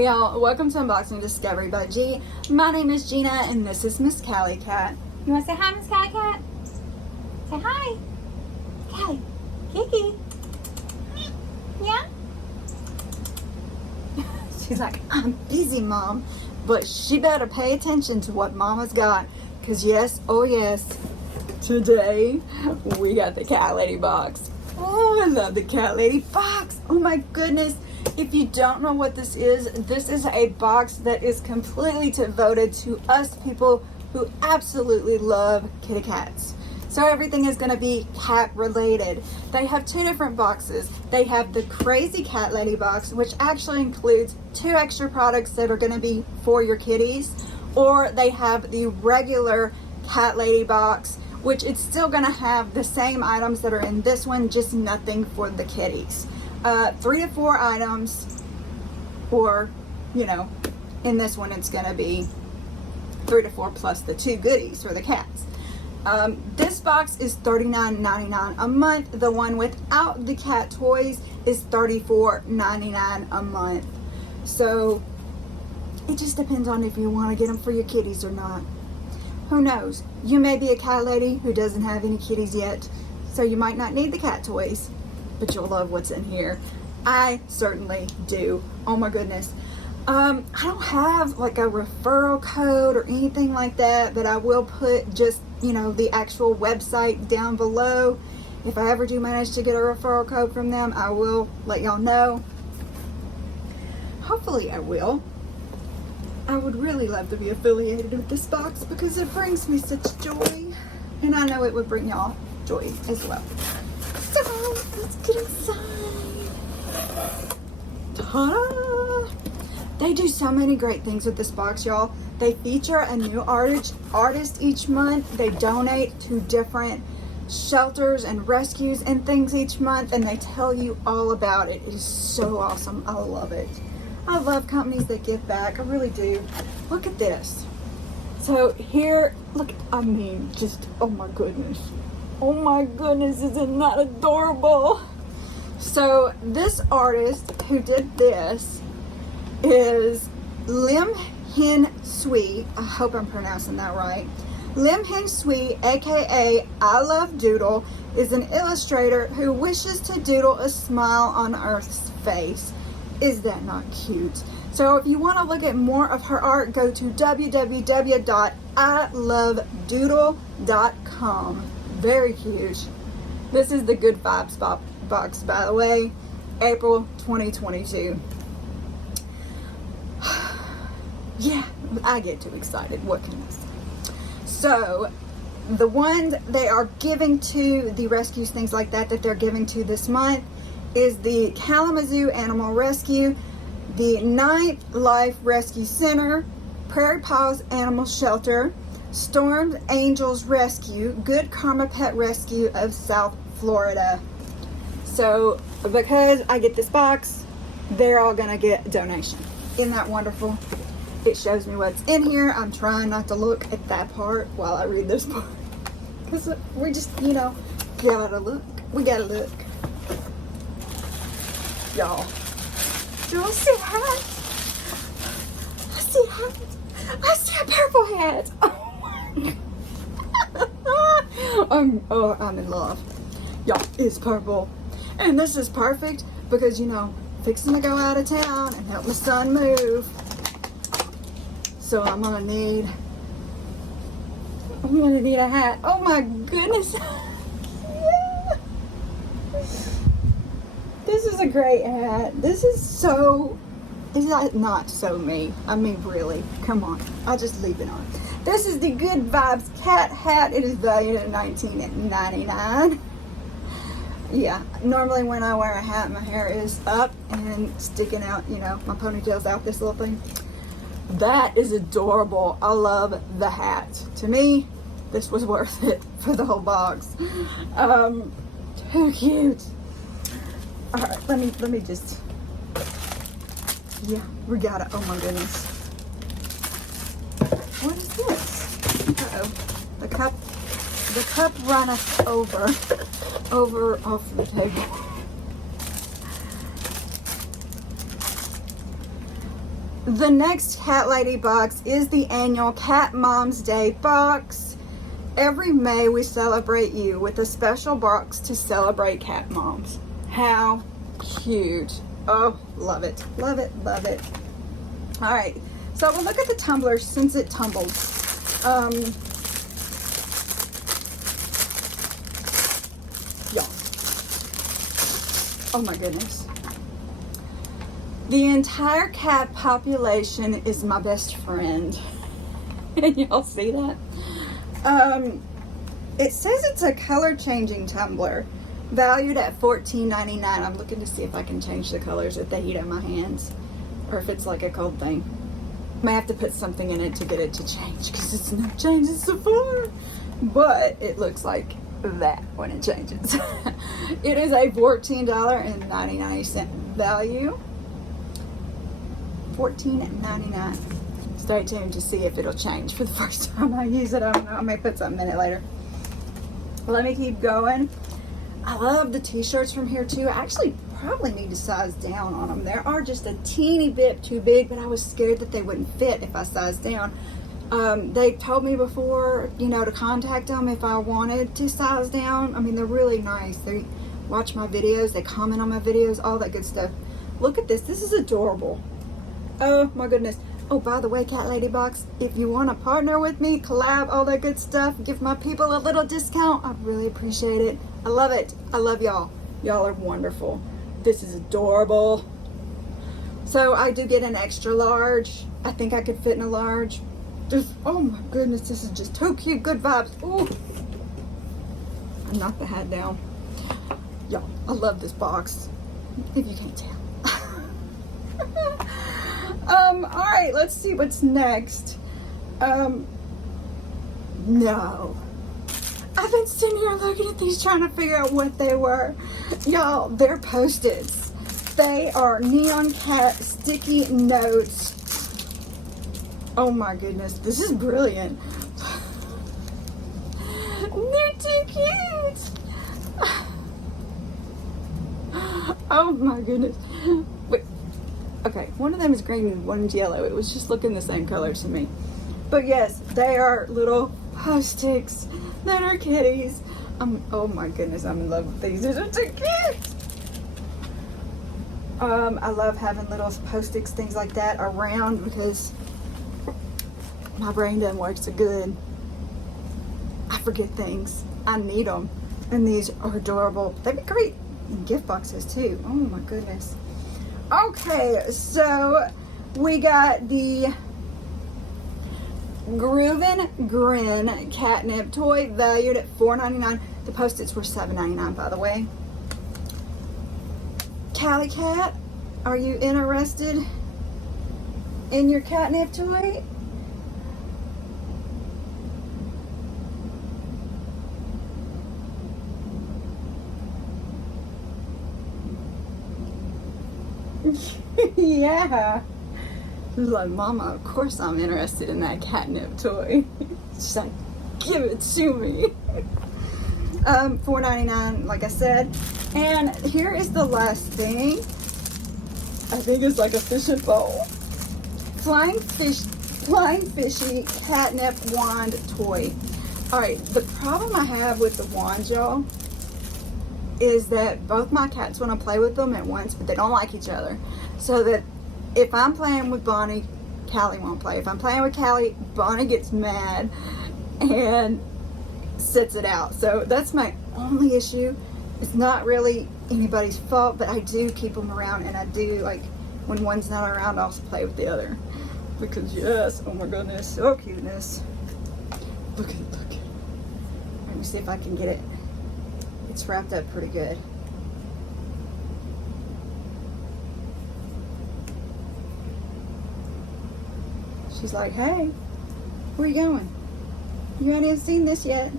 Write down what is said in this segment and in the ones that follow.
Hey y'all, welcome to Unboxing Discovery by G. My name is Gina and this is Miss Callie Cat. You want to say hi, Miss Callie Cat? Say hi. Callie. Kiki. Yeah? She's like, I'm busy, Mom, but she better pay attention to what Mama's got. Because yes, oh yes, today we got the Cat Lady Box. Oh, I love the Cat Lady Box. Oh my goodness. If you don't know what this is a box that is completely devoted to us people who absolutely love kitty cats. So everything is going to be cat related. They have two different boxes. They have the Crazy Cat Lady Box, which actually includes 2 extra products that are going to be for your kitties. Or they have the regular Cat Lady Box, which it's still going to have the same items that are in this one, just nothing for the kitties. 3 to 4 items, or, you know, in this one it's going to be 3 to 4 plus the 2 goodies for the cats. This box is $39.99 a month. The one without the cat toys is $34.99 a month. So it just depends on if you want to get them for your kitties or not. Who knows? You may be a cat lady who doesn't have any kitties yet, so you might not need the cat toys, but you'll love what's in here. I certainly do. Oh my goodness. I don't have like a referral code or anything like that, but I will put just, you know, the actual website down below. If I ever do manage to get a referral code from them, I will let y'all know. Hopefully I will. I would really love to be affiliated with this box because it brings me such joy, and I know it would bring y'all joy as well. So let's get inside. Ta-da! They do so many great things with this box, y'all. They feature a new artist each month. They donate to different shelters and rescues and things each month, and they tell you all about it. It is so awesome. I love it. I love companies that give back. I really do. Look at this. So here, look, I mean, just, oh my goodness. Oh my goodness, isn't that adorable? So this artist who did this is Lim Hin Sui. I hope I'm pronouncing that right. Lim Hin Sui, aka I Love Doodle, is an illustrator who wishes to doodle a smile on Earth's face. Is that not cute? So if you want to look at more of her art, go to www.ilovedoodle.com. Very cute. This is the Good Vibes box, by the way, April 2022. Yeah, I get too excited. What can I say? So the ones they are giving to the rescues, things like that they're giving to this month is the Kalamazoo Animal Rescue, the 9th Life Rescue Center, Prairie Paws Animal Shelter, Storm Angels Rescue, Good Karma Pet Rescue of South Florida. So because I get this box, they're all gonna get a donation. Isn't that wonderful? It shows me what's in here. I'm trying not to look at that part while I read this part, because we just, you know, gotta look. We gotta look. Y'all, do I see a hat? I see a hat. I see a purple hat. Oh my God. I'm in love. Y'all, it's purple. And this is perfect because, you know, fixing to go out of town and help my son move. So I'm gonna need a hat. Oh my goodness. Yeah. This is a great hat. This is so, is that not so me? I mean, really, come on. I'll just leave it on. This is the Good Vibes cat hat. It is valued at $19.99. Yeah, normally when I wear a hat, my hair is up and sticking out, you know, my ponytail's out this little thing. That is adorable. I love the hat. To me, this was worth it for the whole box. Too cute. All right, let me just, yeah, we got it. Oh my goodness. What is this? Uh-oh. The cup runneth over off the table. The next Cat Lady box is the annual Cat Mom's Day box. Every May we celebrate you with a special box to celebrate cat moms. How cute. Oh, love it, love it, love it. All right, so we'll look at the tumbler since it tumbled. Y'all. Oh my goodness. The entire cat population is my best friend. Y'all see that? It says it's a color changing tumbler valued at $14.99. I'm looking to see if I can change the colors if they heat up my hands or if it's like a cold thing. I may have to put something in it to get it to change because it's not changing so far, but it looks like that when it changes. It is a $14.99 value. $14.99. Stay tuned to see if it'll change for the first time I use it. I don't know. I may put something in it later. Let me keep going. I love the t-shirts from here too. I actually probably need to size down on them. They are just a teeny bit too big, but I was scared that they wouldn't fit if I sized down. They told me before, you know, to contact them if I wanted to size down. I mean, they're really nice. They watch my videos, they comment on my videos, all that good stuff. Look at this. This is adorable. Oh my goodness. Oh, by the way, CatLadyBox, if you want to partner with me, collab, all that good stuff, give my people a little discount, I'd really appreciate it. I love it. I love y'all. Y'all are wonderful. This is adorable. So I do get an extra large. I think I could fit in a large. Just, oh my goodness, this is just too cute. Good vibes. Ooh. I knocked the hat down. Y'all, I love this box, if you can't tell. All right, let's see what's next. No. I've been sitting here looking at these trying to figure out what they were. Y'all, they're Post-its. They are Neon Cat sticky notes. Oh my goodness, this is brilliant. They're too cute. Oh my goodness. Wait. Okay, one of them is green and one's yellow. It was just looking the same color to me. But yes, they are little Post-its that are kitties. Oh my goodness, I'm in love with these. These are too cute. I love having little Post-its, things like that around because my brain doesn't work so good. I forget things. I need them. And these are adorable. They'd be great in gift boxes too. Oh my goodness. Okay, so we got the Grin catnip toy valued at $4.99. The Post-its were $7.99, by the way. Callie Cat, are you interested in your catnip toy? Yeah. She's like, Mama, of course I'm interested in that catnip toy. She's like, give it to me. $4.99, like I said. And here is the last thing. I think it's like a fishing bowl. Flying Fishie catnip wand toy. Alright, the problem I have with the wands, y'all, is that both my cats want to play with them at once, but they don't like each other. So that if I'm playing with Bonnie, Callie won't play. If I'm playing with Callie, Bonnie gets mad and sits it out. So that's my only issue. It's not really anybody's fault, but I do keep them around, and I do, like, when one's not around, I also play with the other. Because yes, oh my goodness, oh cuteness. Look at it, look at it. Let me see if I can get it. It's wrapped up pretty good. She's like, hey, where you going? You haven't even seen this yet.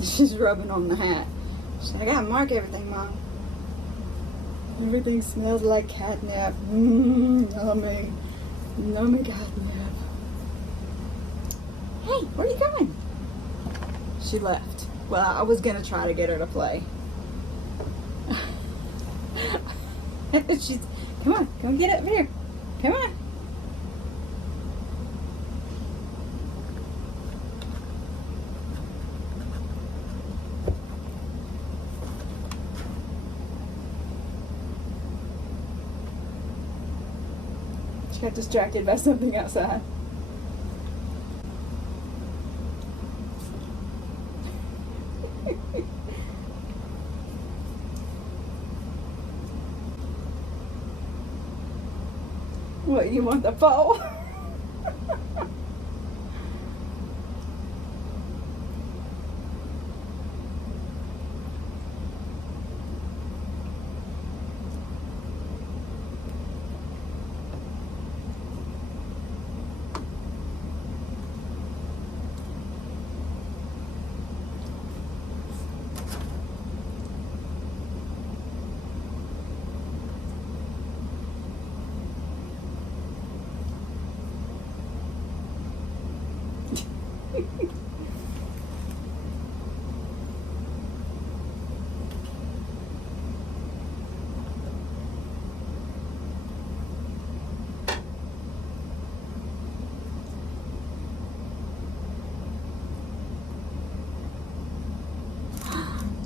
She's rubbing on the hat. She's like, I gotta mark everything, Mom. Everything smells like catnip. Yummy. Yummy catnip. Hey, where are you going? She left. Well, I was gonna try to get her to play. She's, come on, come get up here. Come on. She got distracted by something outside. What, you want the pole?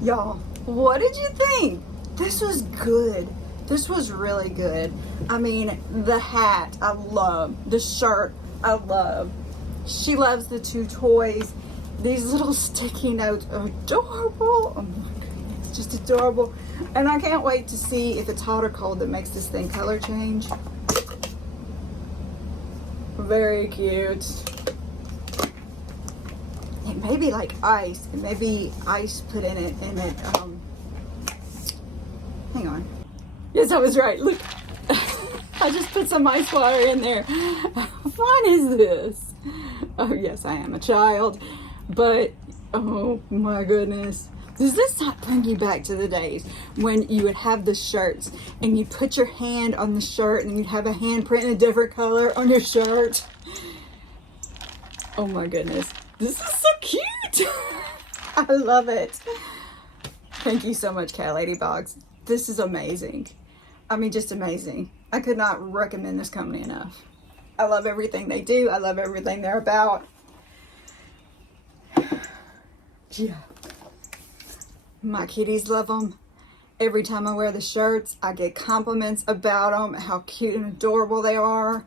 Y'all, what did you think? This was good. This was really good. I mean, the hat, I love. The shirt, I love. She loves the two toys. These little sticky notes are adorable. Oh my goodness, it's just adorable. And I can't wait to see if it's hot or cold that makes this thing color change. Very cute. It may be like ice. It may be ice put in it, hang on. Yes, I was right. Look, I just put some ice water in there. How fun is this? Oh yes, I am a child, but oh my goodness. Does this not bring you back to the days when you would have the shirts and you'd put your hand on the shirt and you'd have a handprint in a different color on your shirt? Oh my goodness. This is so cute. I love it. Thank you so much, CatLadyBox. This is amazing. I mean, just amazing. I could not recommend this company enough. I love everything they do. I love everything they're about. Yeah. My kitties love them. Every time I wear the shirts, I get compliments about them, how cute and adorable they are.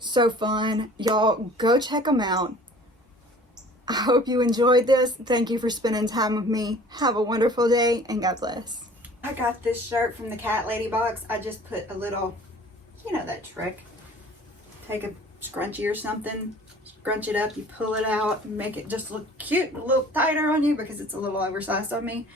So fun. Y'all, go check them out. I hope you enjoyed this. Thank you for spending time with me. Have a wonderful day and God bless. I got this shirt from the CatLadyBox. I just put a little, you know that trick. Take a scrunchie or something, scrunch it up, you pull it out, and make it just look cute, a little tighter on you because it's a little oversized on me.